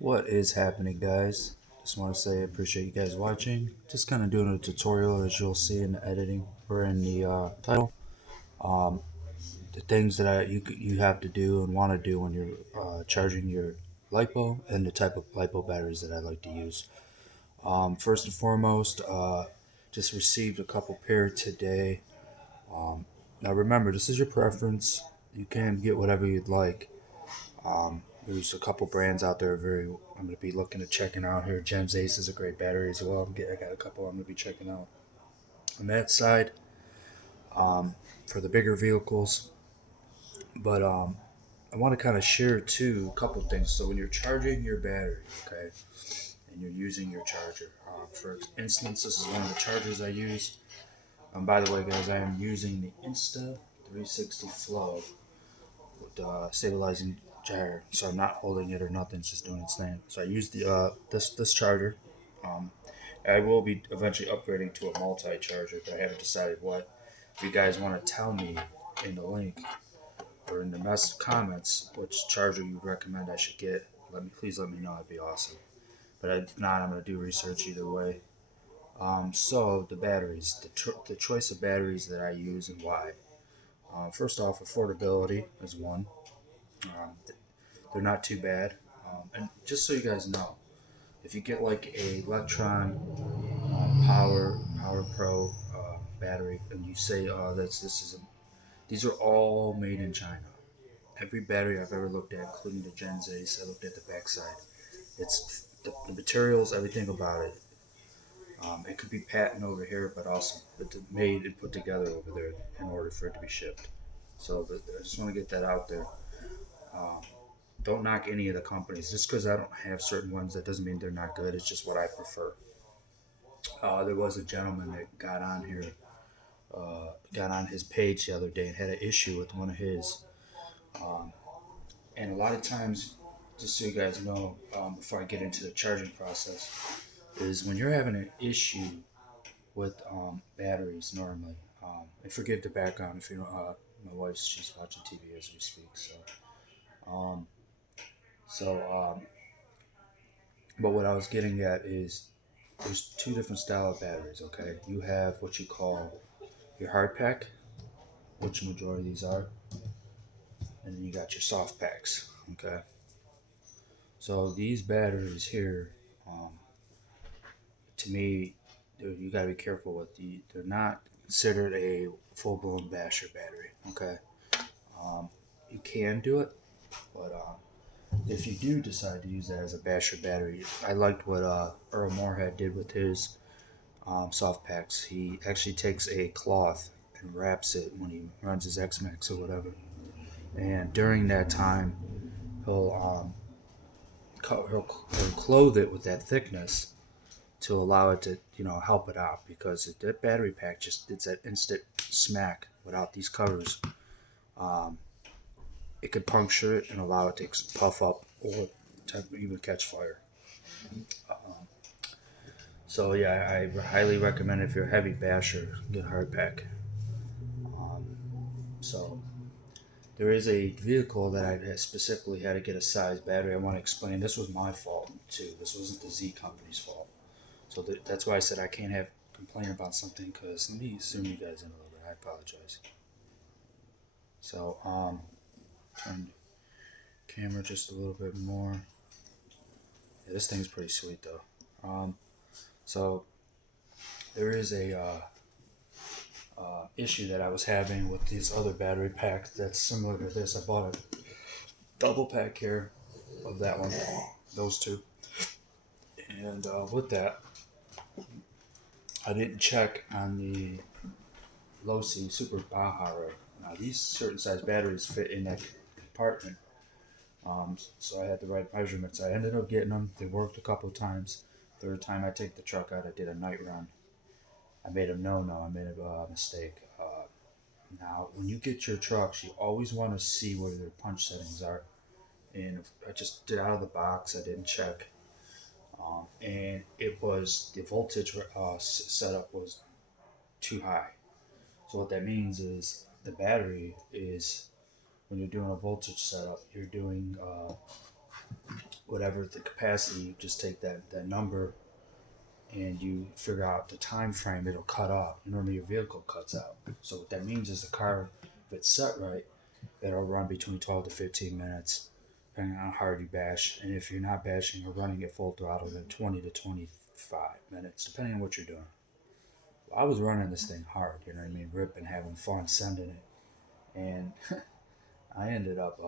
What is happening, guys? Just want to say I appreciate you guys watching. Just kind of doing a tutorial, as you'll see in the editing or in the title. Um, the things that you have to do and want to do when you're charging your lipo, and the type of lipo batteries that I like to use. First and foremost, just received a couple pair today. Now remember, this is your preference. You can get whatever you'd like. There's a couple brands out there. I'm going to be looking at checking out here. Gems Ace is a great battery as well. I got a couple I'm going to be checking out. On that side, for the bigger vehicles, but I want to kind of share too a couple things. So when you're charging your battery, okay, and you're using your charger, for instance, this is one of the chargers I use. By the way, guys, I am using the Insta 360 Flow with stabilizing gyre, so I'm not holding it or nothing. It's just doing its thing. So I use the this charger. Um, I will be eventually upgrading to a multi-charger, but I haven't decided what. If you guys want to tell me in the link or in the comments which charger you would recommend I should get, please let me know. It'd be awesome. But if not, I'm gonna do research either way. So the batteries, the choice of batteries that I use and why. First off, affordability is one. Um, they're not too bad. And just so you guys know, if you get like a Electron Power Pro battery, and you say, "Oh, these are all made in China." Every battery I've ever looked at, including the Gen Ace, I looked at the backside. It's the materials, everything about it. It could be patent over here, but also made and put together over there in order for it to be shipped. So I just want to get that out there. Um, don't knock any of the companies. Just because I don't have certain ones, that doesn't mean they're not good. It's just what I prefer. There was a gentleman that got on his page the other day and had an issue with one of his. Um, and a lot of times, just so you guys know, before I get into the charging process, is when you're having an issue with batteries normally. And forgive the background if you know. My wife's she's watching TV as we speak. Um, so, but what I was getting at is there's two different style of batteries. Okay, you have what you call your hard pack, which majority of these are, and then you got your soft packs. Okay, so these batteries here, um, to me, you got to be careful with they're not considered a full blown basher battery. Okay, um, you can do it, but if you do decide to use that as a basher battery, I liked what Earl Moorhead did with his soft packs. He actually takes a cloth and wraps it when he runs his X Max or whatever, and during that time, he'll he'll clothe it with that thickness to allow it to help it out, because that battery pack just it's that instant smack without these covers. Um, it could puncture it and allow it to puff up or to even catch fire. So yeah, I highly recommend if you're a heavy basher, get a hard pack. Um, so there is a vehicle that I specifically had to get a size battery. I want to explain. This was my fault too. This wasn't the Z company's fault. So that's why I said I can't have complain about something, because let me zoom you guys in a little bit. I apologize. So turn the camera just a little bit more. Yeah, this thing's pretty sweet though. So there is a issue that I was having with these other battery packs that's similar to this. I bought a double pack here of that one, those two, and with that, I didn't check on the low-C Super Bahara. Now these certain size batteries fit in that compartment, so I had the right measurements. I ended up getting them. They worked a couple of times. Third time I take the truck out, I did a night run. I made a no-no. I made a mistake. Now, when you get your trucks, you always want to see where their punch settings are. And I just did out of the box. I didn't check, and it was the voltage setup was too high. So what that means is the battery is, when you're doing a voltage setup, you're doing whatever the capacity, you just take that number and you figure out the time frame it'll cut off. Normally your vehicle cuts out. So what that means is the car, if it's set right, it'll run between 12 to 15 minutes, depending on how hard you bash. And if you're not bashing or running at full throttle, then 20 to 25 minutes, depending on what you're doing. I was running this thing hard, you know what I mean, ripping, having fun, sending it. And I ended up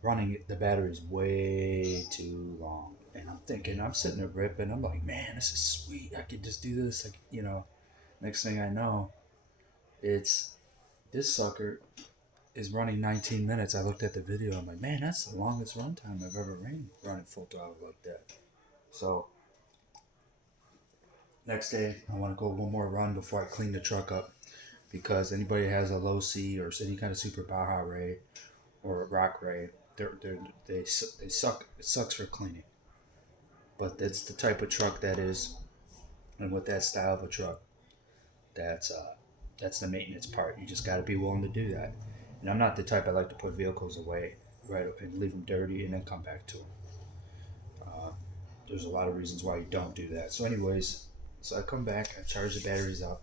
running the batteries way too long. And I'm thinking, I'm sitting there ripping. I'm like, man, this is sweet. I could just do this. Like, next thing I know, it's this sucker is running 19 minutes. I looked at the video. I'm like, man, that's the longest runtime I've ever ran running full throttle like that. So next day, I want to go one more run before I clean the truck up, because anybody has a low C or any kind of super Baja Ray or a rock Ray, they suck. It sucks for cleaning. But it's the type of truck that is, and with that style of a truck, that's that's the maintenance part. You just got to be willing to do that. And I'm not the type I like to put vehicles away right and leave them dirty and then come back to them. There's a lot of reasons why you don't do that. So, anyways, so I come back, I charge the batteries up,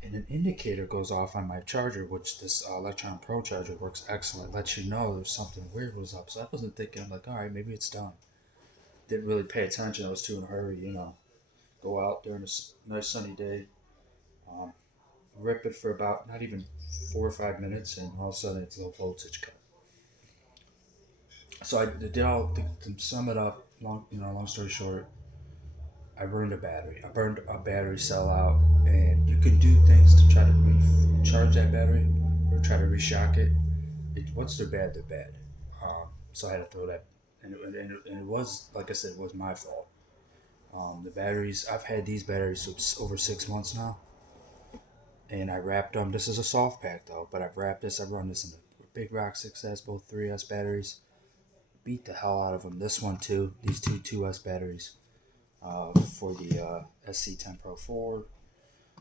and an indicator goes off on my charger, which this Electron Pro charger works excellent. Lets you know there's something weird was up. So I wasn't thinking, I'm like, all right, maybe it's done. Didn't really pay attention. I was too in a hurry, Go out during a nice sunny day, um, rip it for about not even 4 or 5 minutes, and all of a sudden it's low voltage cut. So I did all to sum it up. Long story short, I burned a battery. I burned a battery cell out, and you can do things to try to recharge that battery or try to reshock it. Once they're bad, they're bad. So I had to throw that, and it was, like I said, it was my fault. The batteries, I've had these batteries for over 6 months now, and I wrapped them. This is a soft pack though, but I've wrapped this. I run this in the Big Rock 6S, both 3S batteries. Beat the hell out of them. This one too. These two 2S batteries for the SC10 Pro 4,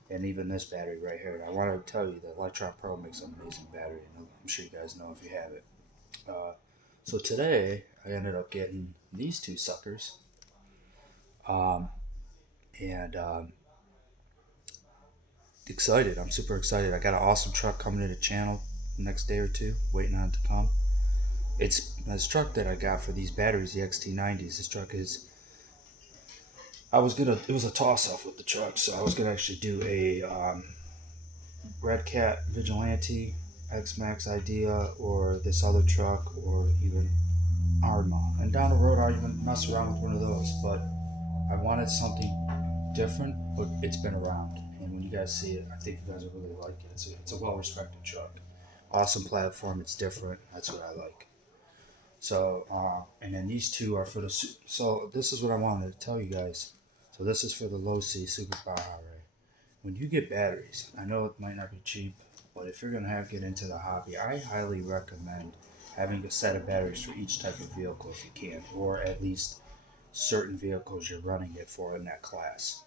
and even this battery right here. I want to tell you that Electron Pro makes an amazing battery, and I'm sure you guys know if you have it. So today I ended up getting these two suckers, um, and excited. I'm super excited. I got an awesome truck coming to the channel the next day or two, waiting on it to come. It's this truck that I got for these batteries, the XT90s. This truck is. It was a toss off with the truck, so I was gonna actually do a Red Cat Vigilante X Max Idea, or this other truck, or even Arma. And down the road, I even mess around with one of those. But I wanted something different, but it's been around. And when you guys see it, I think you guys will really like it. It's a well respected truck. Awesome platform. It's different. That's what I like. So, and then these two are for the. So, this is what I wanted to tell you guys. So, this is for the low C Super Baja Ray. When you get batteries, I know it might not be cheap, but if you're going to get into the hobby, I highly recommend having a set of batteries for each type of vehicle if you can, or at least certain vehicles you're running it for in that class.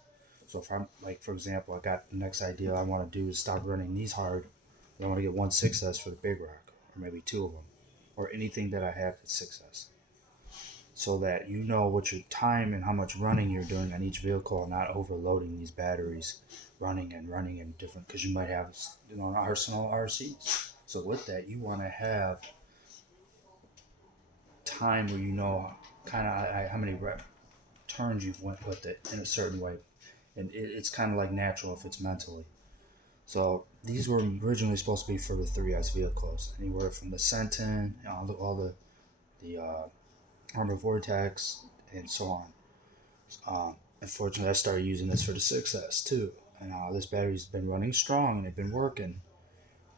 So if I'm like, for example, I got the next idea I want to do is stop running these hard. I want to get one 6S for the Big Rock, or maybe two of them, or anything that I have that's 6S, so that you know what your time and how much running you're doing on each vehicle, and not overloading these batteries, running and different, because you might have an arsenal of RCs. So with that, you want to have time where you know kind of how many turns you've went with it in a certain way, and it's kind of like natural if it's mentally. So these were originally supposed to be for the 3S vehicles, anywhere from the Sentin, all the Armor Vortex, and so on. Unfortunately, I started using this for the 6S too, and this battery's been running strong and it's been working,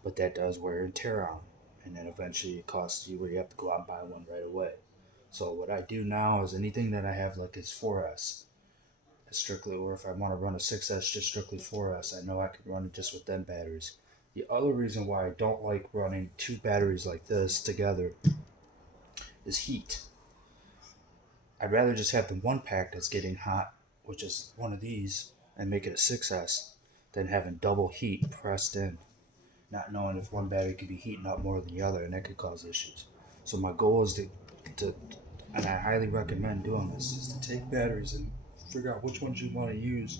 but that does wear and tear on, and then eventually it costs you where you have to go out and buy one right away. So what I do now is anything that I have like it's 4S, strictly, or if I want to run a 6S just strictly 4S, I know I can run it just with them batteries. The other reason why I don't like running two batteries like this together is heat. I'd rather just have the one pack that's getting hot, which is one of these, and make it a 6S, than having double heat pressed in, not knowing if one battery could be heating up more than the other, and that could cause issues. So my goal is to to, and I highly recommend doing this, is to take batteries and figure out which ones you want to use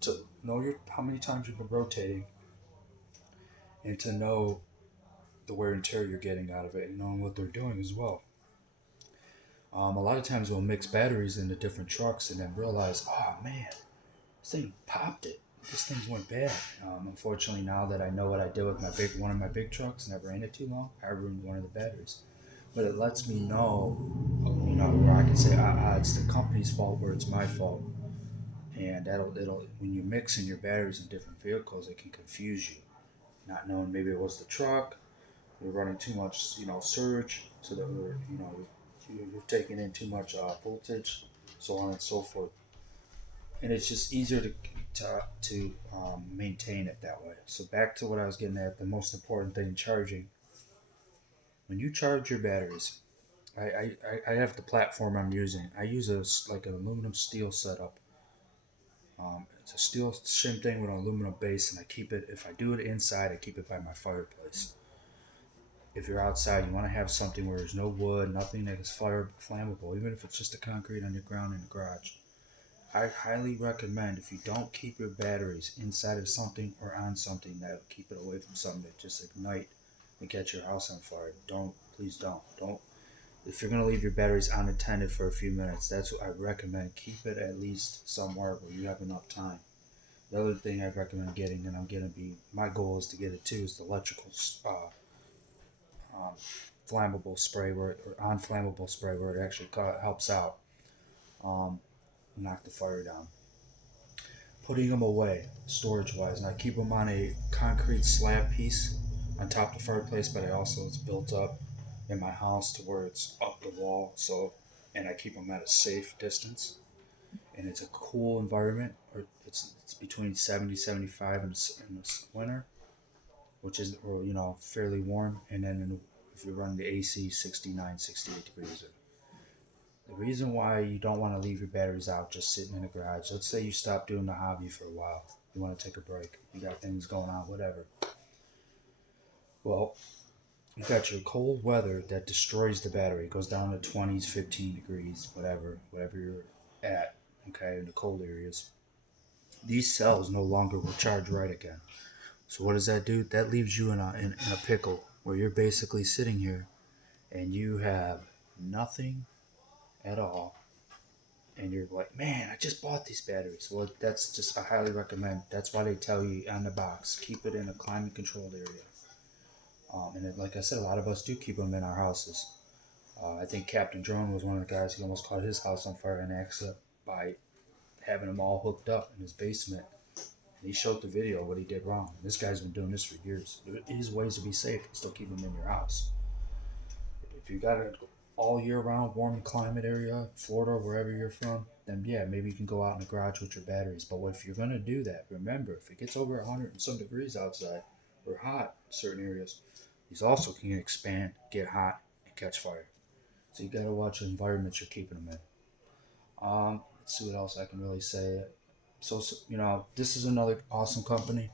to know how many times you've been rotating, and to know the wear and tear you're getting out of it, and knowing what they're doing as well. A lot of times we'll mix batteries into different trucks and then realize, oh man, this thing popped it. This thing's went bad. Unfortunately, now that I know what I did with one of my big trucks, and I ran it too long, I ruined one of the batteries. But it lets me know, where I can say, it's the company's fault or it's my fault. And it'll when you're mixing your batteries in different vehicles, it can confuse you, not knowing maybe it was the truck, you're running too much, surge, so that you're taking in too much voltage, so on and so forth. And it's just easier to maintain it that way. So back to what I was getting at, the most important thing, charging. When you charge your batteries, I have the platform I'm using. I use like an aluminum steel setup. It's a steel shim thing with an aluminum base, and I keep it. If I do it inside, I keep it by my fireplace. If you're outside, you want to have something where there's no wood, nothing that is fire flammable, even if it's just a concrete on the ground in the garage. I highly recommend, if you don't keep your batteries inside of something or on something, that'll keep it away from something that just ignite and catch your house on fire. Please don't. If you're gonna leave your batteries unattended for a few minutes, that's what I recommend. Keep it at least somewhere where you have enough time. The other thing I recommend getting, and my goal is to get it too, is the electrical um, flammable spray or unflammable spray where it actually helps out, um, knock the fire down. Putting them away, storage wise, and I keep them on a concrete slab piece on top of the fireplace, but it's built up in my house to where it's up the wall. So, and I keep them at a safe distance, and it's a cool environment. Or it's between 70 75 in the winter, which is, or fairly warm, and then if you're running the AC, 69 68 degrees. The reason why you don't want to leave your batteries out just sitting in the garage, let's say you stop doing the hobby for a while, you want to take a break, you got things going on, whatever. Well, you got your cold weather that destroys the battery, it goes down to 20s, 15 degrees, whatever you're at, okay, in the cold areas. These cells no longer will charge right again. So what does that do? That leaves you in a pickle where you're basically sitting here and you have nothing at all, and you're like, man, I just bought these batteries. Well, that's just, I highly recommend. That's why they tell you on the box, keep it in a climate controlled area. Like I said, a lot of us do keep them in our houses. I think Captain Drone was one of the guys who almost caught his house on fire in an accident by having them all hooked up in his basement. And he showed the video of what he did wrong. This guy's been doing this for years. There is ways to be safe and still keep them in your house. If you got an all year round warm climate area, Florida, wherever you're from, then yeah, maybe you can go out in the garage with your batteries. But if you're gonna do that, remember, if it gets over 100 and some degrees outside or hot in certain areas, these also can expand, get hot, and catch fire. So you gotta watch the environment you're keeping them in. Let's see what else I can really say. So this is another awesome company.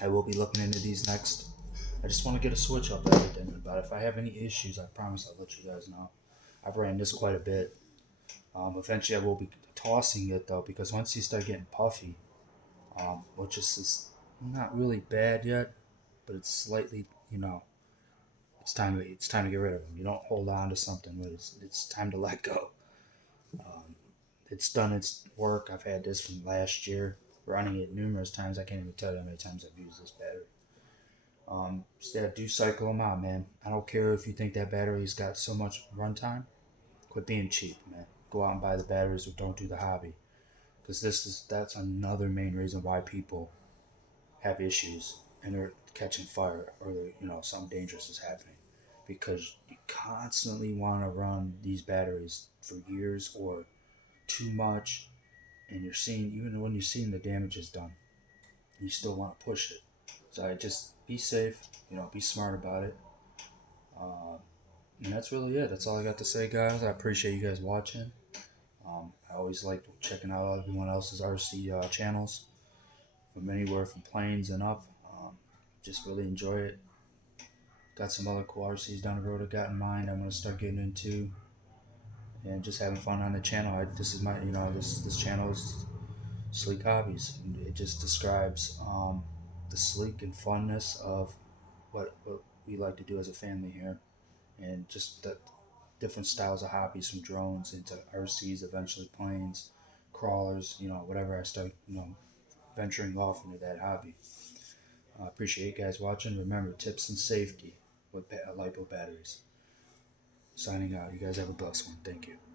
I will be looking into these next. I just want to get a switch up everything. But if I have any issues, I promise I'll let you guys know. I've ran this quite a bit. Eventually, I will be tossing it though, because once you start getting puffy, which is not really bad yet, but it's slightly, it's time to get rid of them. You don't hold on to something, but it's time to let go. Um, it's done its work. I've had this from last year, running it numerous times. I can't even tell you how many times I've used this battery. Yeah, do cycle them out, man. I don't care if you think that battery's got so much runtime. Quit being cheap, man. Go out and buy the batteries, or don't do the hobby. Because that's another main reason why people have issues and they're catching fire, or something dangerous is happening, because you constantly want to run these batteries for years or too much, and you're seeing, even when you're seeing the damage is done, you still want to push it. So I just be safe, be smart about it. Uh, and that's really it. That's all I got to say, guys. I appreciate you guys watching. I always like checking out everyone else's RC channels, from anywhere from planes and up. Just really enjoy it. got some other cool RCs down the road I got in mind. I'm gonna start getting into and just having fun on the channel. This is my, this channel is Sleek Hobbies. And it just describes the sleek and funness of what we like to do as a family here, and just the different styles of hobbies from drones into RCs, eventually planes, crawlers, whatever I start, venturing off into that hobby. I appreciate you guys watching. Remember, tips and safety with lipo batteries. Signing out. You guys have a blessed one. Thank you.